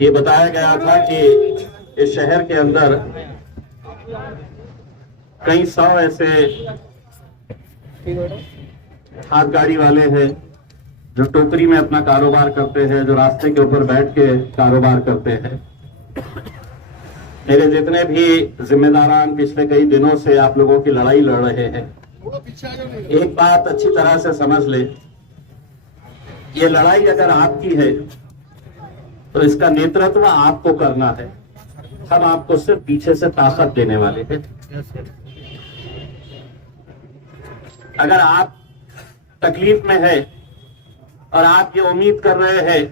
ये बताया गया था कि इस शहर के अंदर कई सौ ऐसे हाथ गाड़ी वाले हैं जो टोकरी में अपना कारोबार करते हैं, जो रास्ते के ऊपर बैठ के कारोबार करते हैं। मेरे जितने भी जिम्मेदारान पिछले कई दिनों से आप लोगों की लड़ाई लड़ रहे हैं, एक बात अच्छी तरह से समझ ले, ये लड़ाई अगर आपकी है तो इसका नेतृत्व आपको करना है। हम आपको सिर्फ पीछे से ताकत देने वाले हैं। अगर आप तकलीफ में है और आप ये उम्मीद कर रहे हैं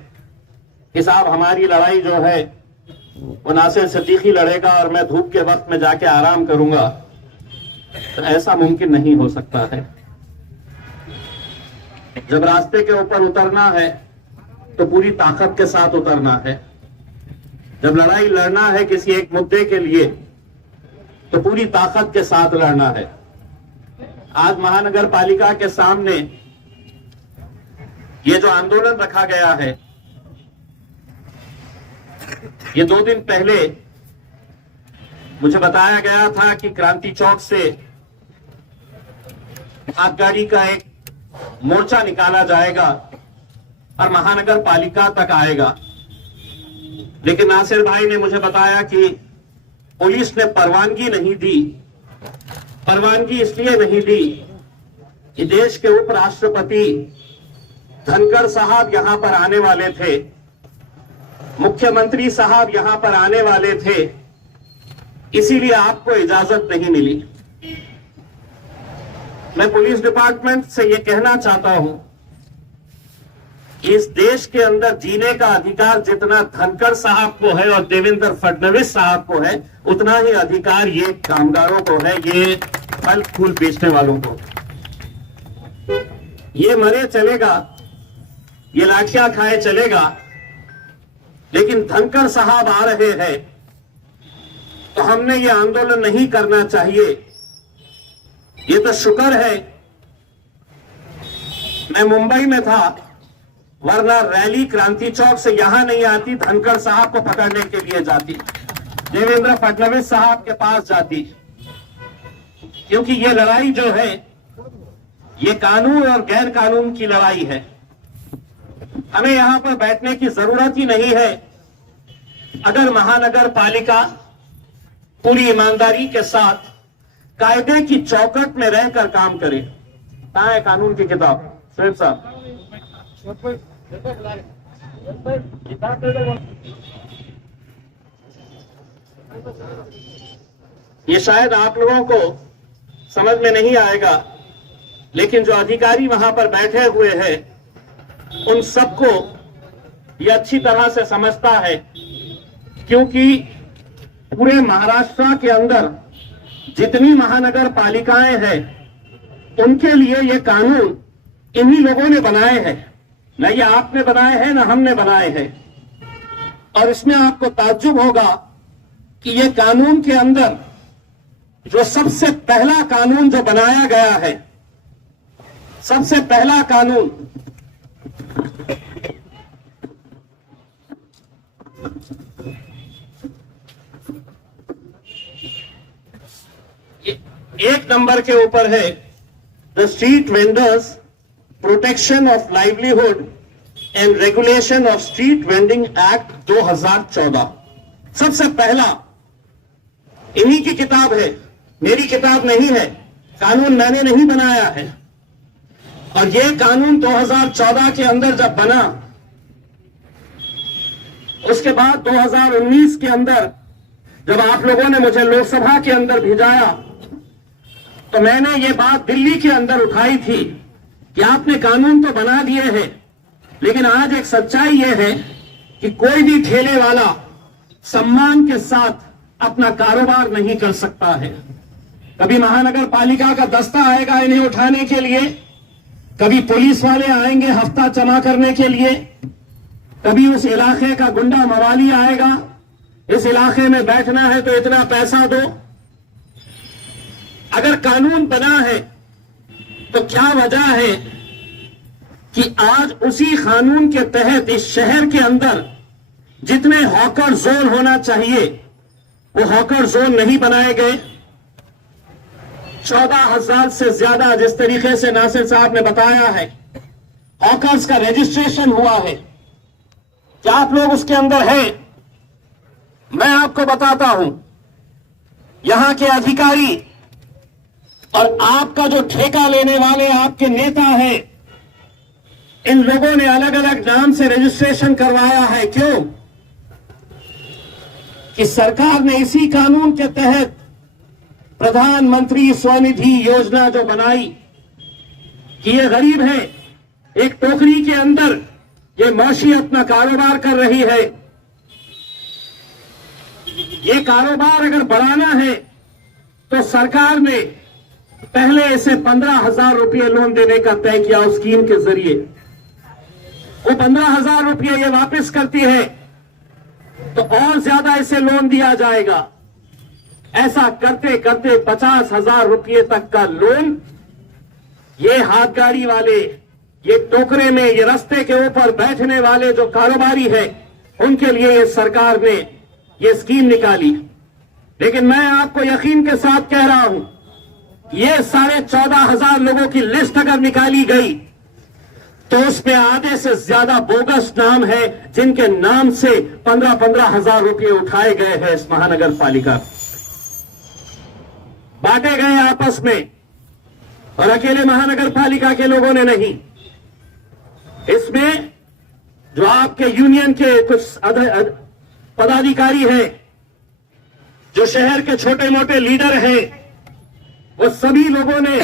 कि साहब हमारी लड़ाई जो है वो नासिर सिद्दीकी लड़ेगा और मैं धूप के वक्त में जाके आराम करूंगा, तो ऐसा मुमकिन नहीं हो सकता है। जब रास्ते के ऊपर उतरना है तो पूरी ताकत के साथ उतरना है। जब लड़ाई लड़ना है किसी एक मुद्दे के लिए तो पूरी ताकत के साथ लड़ना है। आज महानगर पालिका के सामने ये जो आंदोलन रखा गया है, ये 2 दिन पहले मुझे बताया गया था कि क्रांति चौक से हाथगाड़ी का एक मोर्चा निकाला जाएगा और महानगर पालिका तक आएगा। लेकिन नासिर भाई ने मुझे बताया कि पुलिस ने परवानगी नहीं दी। परवानगी इसलिए नहीं दी कि देश के उपराष्ट्रपति धनखड़ साहब यहां पर आने वाले थे, मुख्यमंत्री साहब यहां पर आने वाले थे, इसीलिए आपको इजाजत नहीं मिली। मैं पुलिस डिपार्टमेंट से यह कहना चाहता हूं कि इस देश के अंदर जीने का अधिकार जितना धनखड़ साहब को है और देवेंद्र फडणवीस साहब को है, उतना ही अधिकार ये कामगारों को है, ये फल फूल बेचने वालों को। ये मरे चलेगा, ये लाठियां खाए चलेगा, लेकिन धनखड़ साहब आ रहे हैं तो हमने ये आंदोलन नहीं करना चाहिए। ये तो शुक्र है मैं मुंबई में था, वरना रैली क्रांति चौक से यहां नहीं आती, धनखड़ साहब को पकड़ने के लिए जाती, देवेंद्र फडणवीस साहब के पास जाती। क्योंकि ये लड़ाई जो है ये कानून और गैर कानून की लड़ाई है। हमें यहां पर बैठने की जरूरत ही नहीं है अगर महानगर पालिका पूरी ईमानदारी के साथ कायदे की चौकट में रहकर काम करे। कहां है कानून की किताब? शोएब साहब, ये शायद आप लोगों को समझ में नहीं आएगा, लेकिन जो अधिकारी वहां पर बैठे हुए हैं उन सबको ये अच्छी तरह से समझता है, क्योंकि पूरे महाराष्ट्र के अंदर जितनी महानगर पालिकाएं हैं उनके लिए ये कानून इन्हीं लोगों ने बनाए हैं। न ये आपने बनाए हैं, न हमने बनाए हैं। और इसमें आपको ताज्जुब होगा कि ये कानून के अंदर जो सबसे पहला कानून जो बनाया गया है, सबसे पहला कानून एक नंबर के ऊपर है, the street vendors protection of livelihood and regulation of street vending act 2014। सबसे पहला इन्हीं की किताब है, मेरी किताब नहीं है। कानून मैंने नहीं बनाया है। और यह कानून 2014 के अंदर जब बना, उसके बाद 2019 के अंदर जब आप लोगों ने मुझे लोकसभा के अंदर भिजाया, तो मैंने ये बात दिल्ली के अंदर उठाई थी कि आपने कानून तो बना दिए हैं, लेकिन आज एक सच्चाई यह है कि कोई भी ठेले वाला सम्मान के साथ अपना कारोबार नहीं कर सकता है। कभी महानगर पालिका का दस्ता आएगा इन्हें उठाने के लिए, कभी पुलिस वाले आएंगे हफ्ता जमा करने के लिए, कभी उस इलाके का गुंडा मवाली आएगा, इस इलाके में बैठना है तो इतना पैसा दो। अगर कानून बना है तो क्या वजह है कि आज उसी कानून के तहत इस शहर के अंदर जितने हॉकर जोन होना चाहिए वो हॉकर जोन नहीं बनाए गए। 14,000 से ज्यादा, जिस तरीके से नासिर साहब ने बताया है, हॉकर्स का रजिस्ट्रेशन हुआ है। क्या आप लोग उसके अंदर हैं? मैं आपको बताता हूं, यहां के अधिकारी और आपका जो ठेका लेने वाले आपके नेता है, इन लोगों ने अलग अलग नाम से रजिस्ट्रेशन करवाया है। क्यों? कि सरकार ने इसी कानून के तहत प्रधानमंत्री स्वनिधि योजना जो बनाई कि ये गरीब है, एक टोकरी के अंदर ये मौशी अपना कारोबार कर रही है, ये कारोबार अगर बढ़ाना है तो सरकार ने पहले इसे 15,000 रुपये लोन देने का तय किया उस स्कीम के जरिए। वो 15,000 रुपये ये वापस करती है तो और ज्यादा इसे लोन दिया जाएगा। ऐसा करते करते 50,000 रुपये तक का लोन ये हाथ गाड़ी वाले, ये टोकरे में, ये रास्ते के ऊपर बैठने वाले जो कारोबारी है, उनके लिए ये सरकार ने ये स्कीम निकाली। लेकिन मैं आपको यकीन के साथ कह रहा हूं, ये 14,500 लोगों की लिस्ट अगर निकाली गई तो उसमें आधे से ज्यादा बोगस नाम है, जिनके नाम से 15,000 रुपये उठाए गए हैं इस महानगर पालिका, बांटे गए आपस में, और अकेले महानगर पालिका के लोगों ने नहीं। इसमें जो आपके यूनियन के कुछ पदाधिकारी हैं, जो शहर के छोटे मोटे लीडर हैं, वो सभी लोगों ने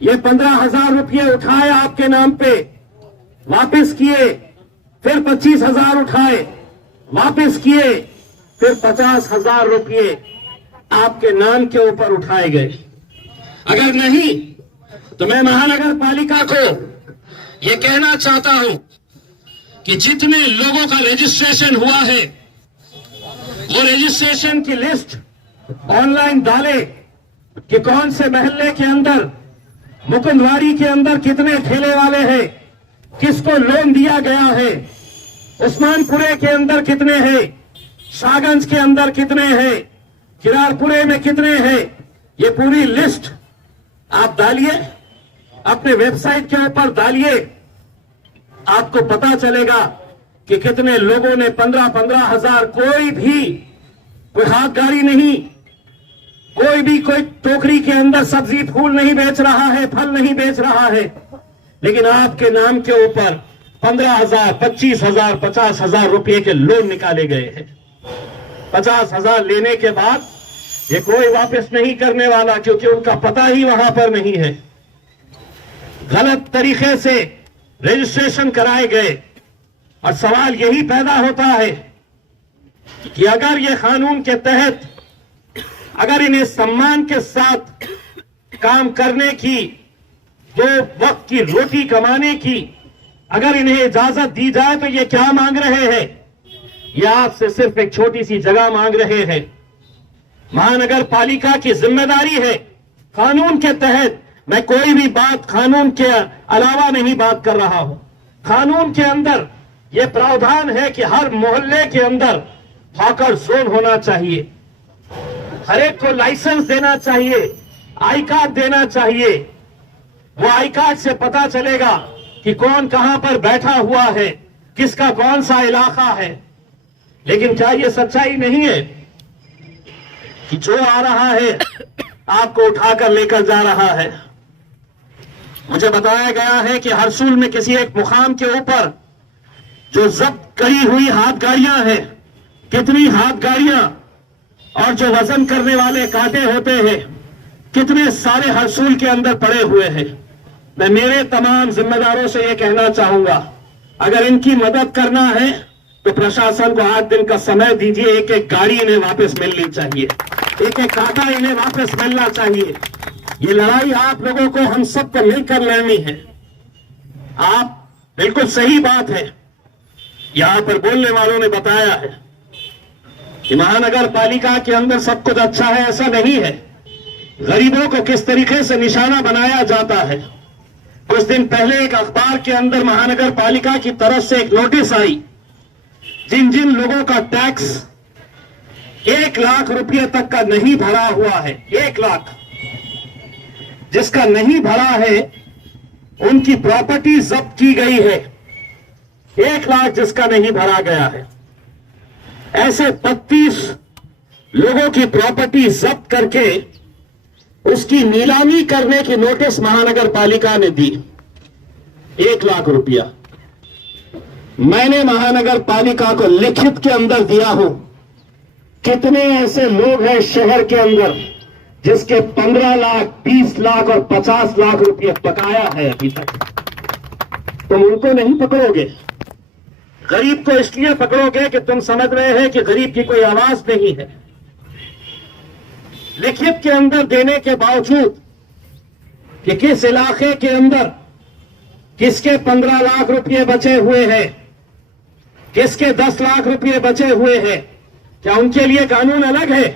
ये 15,000 रुपये उठाए आपके नाम पे, वापस किए, फिर 25,000 उठाए, वापस किए, फिर 50,000 रुपये आपके नाम के ऊपर उठाए गए। अगर नहीं तो मैं महानगर पालिका को यह कहना चाहता हूं कि जितने लोगों का रजिस्ट्रेशन हुआ है वो रजिस्ट्रेशन की लिस्ट ऑनलाइन डाले कि कौन से महल्ले के अंदर, मुकुंदवाड़ी के अंदर कितने ठेले वाले हैं, किसको लोन दिया गया है, उस्मानपुरे के अंदर कितने हैं, शाहगंज के अंदर कितने हैं, किरारपुरे में कितने हैं, ये पूरी लिस्ट आप डालिए, अपने वेबसाइट के ऊपर डालिए, आपको पता चलेगा कि कितने लोगों ने 15,000 कोई हाथ गाड़ी नहीं, कोई टोकरी के अंदर सब्जी फूल नहीं बेच रहा है, फल नहीं बेच रहा है, लेकिन आपके नाम के ऊपर 15,000, 25,000, 50,000 रुपये के लोन निकाले गए हैं। 50,000 लेने के बाद ये कोई वापस नहीं करने वाला, क्योंकि उनका पता ही वहां पर नहीं है। गलत तरीके से रजिस्ट्रेशन कराए गए, और सवाल यही पैदा होता है कि अगर ये कानून के तहत, अगर इन्हें सम्मान के साथ काम करने की, दो वक्त की रोटी कमाने की अगर इन्हें इजाजत दी जाए, तो ये क्या मांग रहे हैं? ये आपसे सिर्फ एक छोटी सी जगह मांग रहे हैं। महानगर पालिका की जिम्मेदारी है, कानून के तहत मैं कोई भी बात कानून के अलावा नहीं बात कर रहा हूं। कानून के अंदर यह प्रावधान है कि हर मोहल्ले के अंदर हॉकर जोन होना चाहिए, हर एक को लाइसेंस देना चाहिए, आई कार्ड देना चाहिए। वो आई कार्ड से पता चलेगा कि कौन कहां पर बैठा हुआ है, किसका कौन सा इलाका है। लेकिन क्या ये सच्चाई नहीं है कि जो आ रहा है आपको उठाकर लेकर जा रहा है? मुझे बताया गया है कि हरसूल में किसी एक मुकाम के ऊपर जो जब्त करी हुई हाथ गाड़ियां हैं, कितनी हाथ गाड़ियां और जो वजन करने वाले कांटे होते हैं, कितने सारे हरसूल के अंदर पड़े हुए हैं। मैं मेरे तमाम जिम्मेदारों से यह कहना चाहूंगा, अगर इनकी मदद करना है तो प्रशासन को 8 दिन का समय दीजिए। एक एक गाड़ी इन्हें वापस मिलनी चाहिए, एक एक कांटा इन्हें वापस मिलना चाहिए। ये लड़ाई आप लोगों को, हम सबको मिलकर लड़नी है। आप बिल्कुल सही बात है, यहां पर बोलने वालों ने बताया है कि महानगर पालिका के अंदर सब कुछ अच्छा है, ऐसा नहीं है। गरीबों को किस तरीके से निशाना बनाया जाता है। कुछ दिन पहले एक अखबार के अंदर महानगर पालिका की तरफ से एक नोटिस आई जिन जिन लोगों का टैक्स 1 लाख रुपए तक का नहीं भरा हुआ है, 1 लाख जिसका नहीं भरा है, उनकी प्रॉपर्टी जब्त की गई है। 1 लाख जिसका नहीं भरा गया है, ऐसे 32 लोगों की प्रॉपर्टी जब्त करके उसकी नीलामी करने की नोटिस महानगर पालिका ने दी। 1 लाख रुपया मैंने महानगर पालिका को लिखित के अंदर दिया हूं। कितने ऐसे लोग हैं शहर के अंदर जिसके 15 लाख, 20 लाख और 50 लाख रुपये बकाया है अभी तक? तुम उनको नहीं पकड़ोगे। गरीब को इसलिए पकड़ोगे कि तुम समझ रहे हैं कि गरीब की कोई आवाज नहीं है। लिखित के अंदर देने के बावजूद कि किस इलाके के अंदर किसके 15 लाख रुपये बचे हुए हैं, किसके 10 लाख रुपये बचे हुए हैं, क्या उनके लिए कानून अलग है?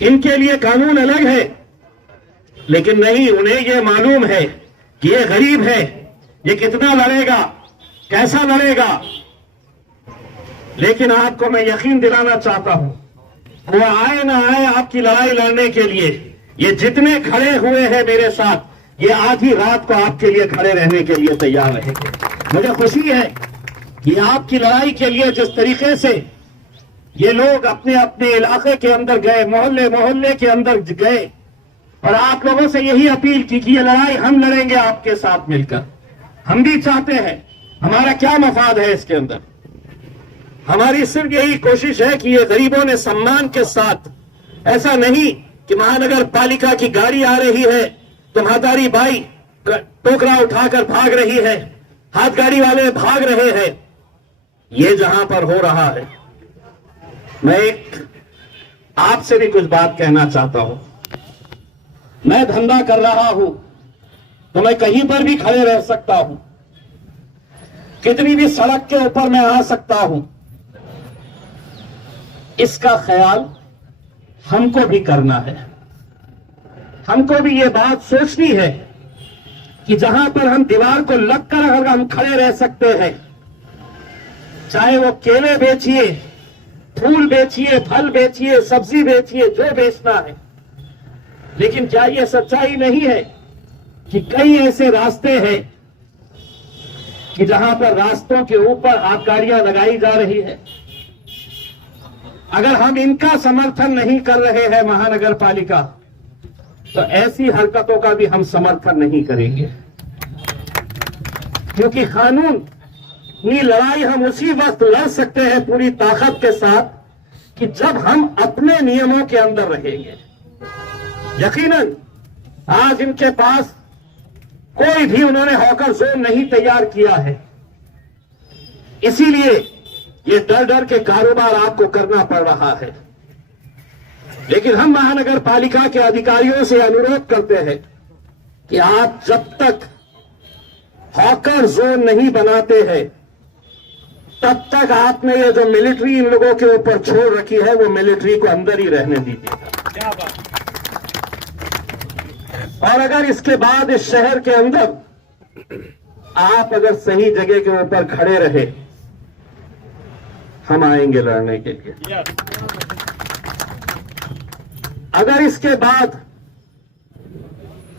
इनके लिए कानून अलग है। लेकिन नहीं, उन्हें यह मालूम है कि ये गरीब है, ये कितना लड़ेगा, कैसा लड़ेगा। लेकिन आपको मैं यकीन दिलाना चाहता हूं, वो आए ना आए आपकी लड़ाई लड़ने के लिए, ये जितने खड़े हुए हैं मेरे साथ, ये आधी रात को आपके लिए खड़े रहने के लिए तैयार रहेंगे। मुझे खुशी है कि आपकी लड़ाई के लिए जिस तरीके से ये लोग अपने अपने इलाके के अंदर गए, मोहल्ले मोहल्ले के अंदर गए और आप लोगों से यही अपील की कि ये लड़ाई हम लड़ेंगे आपके साथ मिलकर। हम भी चाहते हैं, हमारा क्या मफाद है इसके अंदर? हमारी सिर्फ यही कोशिश है कि ये गरीबों ने सम्मान के साथ, ऐसा नहीं कि महानगर पालिका की गाड़ी आ रही है तो महादारी बाई टोकरा उठाकर भाग रही है, हाथ गाड़ी वाले भाग रहे हैं। ये जहां पर हो रहा है, मैं एक आपसे भी कुछ बात कहना चाहता हूं। मैं धंधा कर रहा हूं तो मैं कहीं पर भी खड़े रह सकता हूं, कितनी भी सड़क के ऊपर मैं आ सकता हूं। इसका ख्याल हमको भी करना है। हमको भी ये बात सोचनी है कि जहां पर हम दीवार को लगकर अगर हम खड़े रह सकते हैं, चाहे वो केले बेचिए, फूल बेचिए, फल बेचिए, सब्जी बेचिए, जो बेचना है, लेकिन क्या यह सच्चाई नहीं है कि कई ऐसे रास्ते हैं कि जहां पर रास्तों के ऊपर हाथ गाड़ियां लगाई जा रही है? अगर हम इनका समर्थन नहीं कर रहे हैं महानगर पालिका, तो ऐसी हरकतों का भी हम समर्थन नहीं करेंगे। क्योंकि कानून की लड़ाई हम उसी वक्त लड़ सकते हैं पूरी ताकत के साथ कि जब हम अपने नियमों के अंदर रहेंगे। यकीनन आज इनके पास कोई भी उन्होंने हॉकर जोन नहीं तैयार किया है, इसीलिए ये डर डर के कारोबार आपको करना पड़ रहा है। लेकिन हम महानगर पालिका के अधिकारियों से अनुरोध करते हैं कि आप जब तक हॉकर जोन नहीं बनाते हैं, तब तक आपने ये जो मिलिट्री इन लोगों के ऊपर छोड़ रखी है, वो मिलिट्री को अंदर ही रहने दीजिएगा। और अगर इसके बाद इस शहर के अंदर आप अगर सही जगह के ऊपर खड़े रहे, हम आएंगे लड़ने के लिए। अगर इसके बाद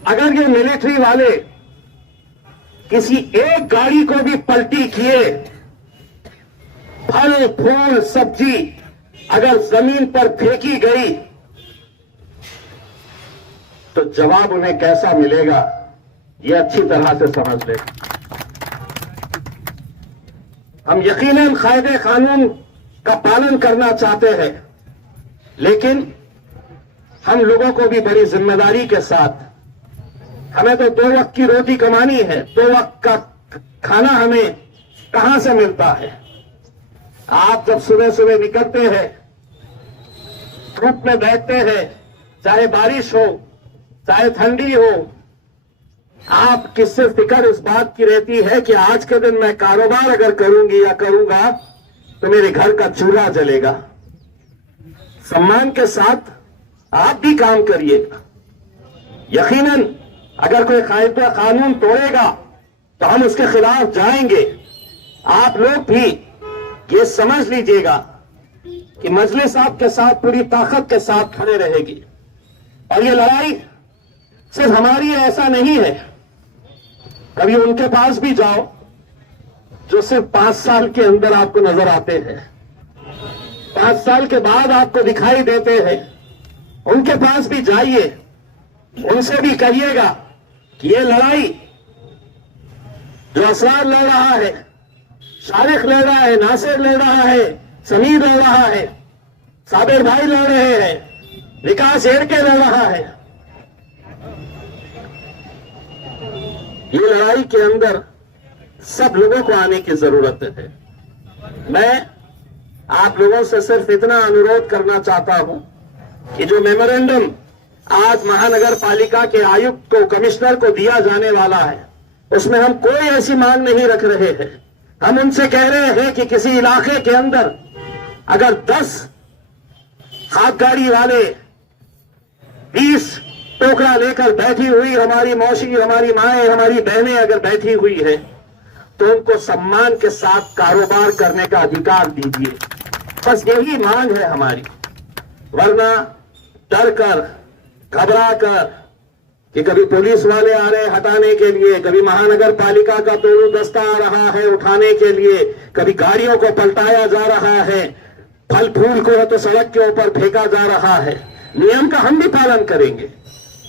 अगर ये मिलिट्री वाले किसी एक गाड़ी को भी पलटी किए, फल फूल सब्जी अगर जमीन पर फेंकी गई, तो जवाब उन्हें कैसा मिलेगा ये अच्छी तरह से समझ ले। हम यकीनन कायदे कानून का पालन करना चाहते हैं, लेकिन हम लोगों को भी बड़ी जिम्मेदारी के साथ, हमें तो 2 वक्त की रोटी कमानी है, 2 वक्त का खाना हमें कहां से मिलता है? आप जब सुबह सुबह निकलते हैं, धूप में बैठते हैं, चाहे बारिश हो चाहे ठंडी हो, आपकी सिर्फ फिक्र इस बात की रहती है कि आज के दिन मैं कारोबार अगर करूंगी या करूंगा तो मेरे घर का चूल्हा जलेगा। सम्मान के साथ आप भी काम करिएगा। यकीनन अगर कोई कायदा कानून तोड़ेगा तो हम उसके खिलाफ जाएंगे। आप लोग भी ये समझ लीजिएगा कि मजलिस आपके साथ पूरी ताकत के साथ खड़े रहेगी। और ये लड़ाई सिर्फ हमारी है ऐसा नहीं है। कभी उनके पास भी जाओ जो सिर्फ 5 साल के अंदर आपको नजर आते हैं, 5 साल के बाद आपको दिखाई देते हैं, उनके पास भी जाइए, उनसे भी कहिएगा कि ये लड़ाई जो असरार लड़ रहा है, शारिक लड़ रहा है, नासिर लड़ रहा है, समीर लड़ रहा है, साबिर भाई लड़ रहे हैं, विकास एड़के लड़ रहा है, ये लड़ाई के अंदर सब लोगों को आने की जरूरत है। मैं आप लोगों से सिर्फ इतना अनुरोध करना चाहता हूं कि जो मेमोरेंडम आज महानगर पालिका के आयुक्त को, कमिश्नर को दिया जाने वाला है, उसमें हम कोई ऐसी मांग नहीं रख रहे हैं। हम उनसे कह रहे हैं कि किसी इलाके के अंदर अगर 10 हाथ गाड़ी वाले 20 टोकरा लेकर बैठी हुई हमारी मौसी, हमारी माएं, हमारी बहनें अगर बैठी हुई है तो उनको सम्मान के साथ कारोबार करने का अधिकार दीजिए। बस यही मांग है हमारी। वरना डर कर, घबरा कर कि कभी पुलिस वाले आ रहे हटाने के लिए, कभी महानगर पालिका का तोड़ू दस्ता आ रहा है उठाने के लिए, कभी गाड़ियों को पलटाया जा रहा है, फल फूल को तो सड़क के ऊपर फेंका जा रहा है। नियम का हम भी पालन करेंगे।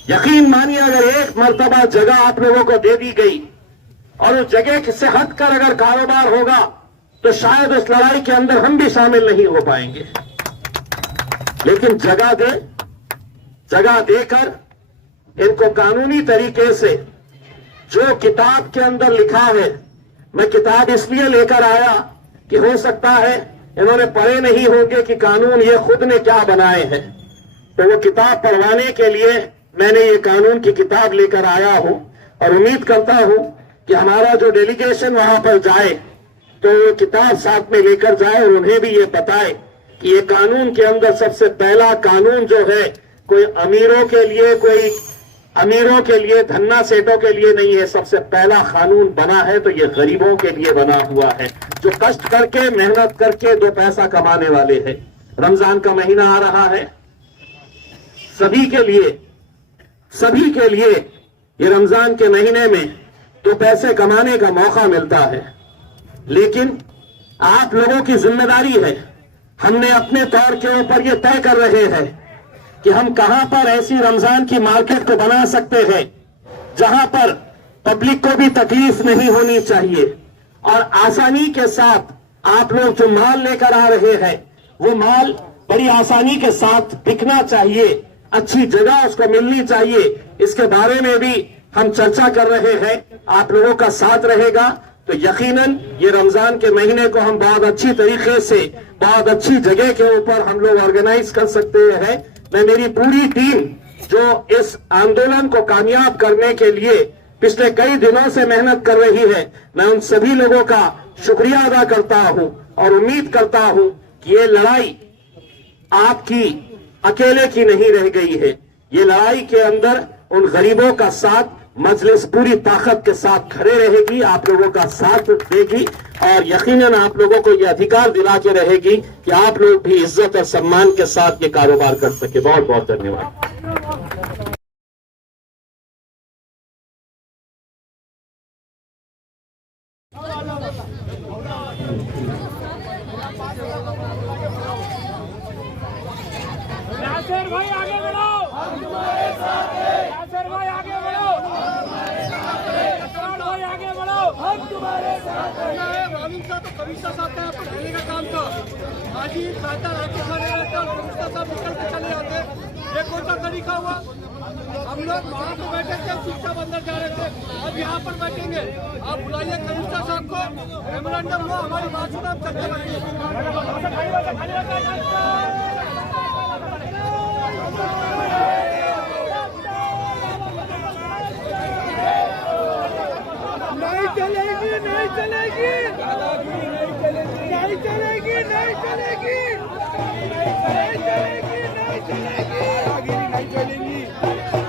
यकीन मानिए, अगर एक मर्तबा जगह आप लोगों को दे दी गई और उस जगह से हटकर अगर कारोबार होगा तो शायद उस लड़ाई के अंदर हम भी शामिल नहीं हो पाएंगे। लेकिन जगह देकर इनको कानूनी तरीके से जो किताब के अंदर लिखा है, मैं किताब इसलिए लेकर आया कि हो सकता है इन्होंने पढ़े नहीं होंगे कि कानून ये खुद ने क्या बनाए हैं, तो वो किताब पढ़वाने के लिए मैंने ये कानून की किताब लेकर आया हूं। और उम्मीद करता हूं कि हमारा जो डेलीगेशन वहां पर जाए तो वो किताब साथ में लेकर जाए और उन्हें भी ये बताए कि ये कानून के अंदर सबसे पहला कानून जो है कोई अमीरों के लिए, धन्ना सेठों के लिए नहीं है। सबसे पहला कानून बना है तो ये गरीबों के लिए बना हुआ है, जो कष्ट करके, मेहनत करके 2 पैसा कमाने वाले हैं। रमजान का महीना आ रहा है, सभी के लिए ये रमजान के महीने में 2 पैसे कमाने का मौका मिलता है। लेकिन आप लोगों की जिम्मेदारी है, हमने अपने तौर के ऊपर ये तय कर रहे हैं कि हम कहां पर ऐसी रमजान की मार्केट को बना सकते हैं जहां पर पब्लिक को भी तकलीफ नहीं होनी चाहिए और आसानी के साथ आप लोग जो माल लेकर आ रहे हैं वो माल बड़ी आसानी के साथ बिकना चाहिए, अच्छी जगह उसको मिलनी चाहिए। इसके बारे में भी हम चर्चा कर रहे हैं। आप लोगों का साथ रहेगा तो यकीनन ये रमजान के महीने को हम बहुत अच्छी तरीके से, बहुत अच्छी जगह के ऊपर हम लोग ऑर्गेनाइज कर सकते हैं। मैं मेरी पूरी टीम जो इस आंदोलन को कामयाब करने के लिए पिछले कई दिनों से मेहनत कर रही है, मैं उन सभी लोगों का शुक्रिया अदा करता हूं और उम्मीद करता हूं कि ये लड़ाई आपकी अकेले की नहीं रह गई है। ये लड़ाई के अंदर उन गरीबों का साथ मजलिस पूरी ताकत के साथ खड़े रहेगी, आप लोगों का साथ देगी और यकीनन आप लोगों को यह अधिकार दिला के रहेगी कि आप लोग भी इज्जत और सम्मान के साथ ये कारोबार कर सके। बहुत बहुत धन्यवाद। नासिर भाई आगे बढ़ो, हम तुम्हारे साथ हैं। नासिर भाई आगे बढ़ो, हम तुम्हारे साथ हैं। असरार भाई आगे बढ़ो, हम तुम्हारे साथ हैं। मालूम था तो कविता साहब का आपको कहने का काम था। आज ही खाता रात खड़े रहते और कविता साहब निकल के चले जाते, ये कौन सा तरीका हुआ? हम लोग वहाँ पे बैठे थे, चुपचाप अंदर जा रहे थे, अब यहाँ पर बैठेंगे। आप बुलाइए कविता साहब को, मेमोरेंडम लो, हमारी बात सुनो, आप चर्चा करिए। नहीं चलेगी, नहीं चलेगी, नहीं चलेगी, नहीं चलेगी, नहीं चलेगी, नहीं चलेगी, नहीं चलेगी, नहीं चलेगी।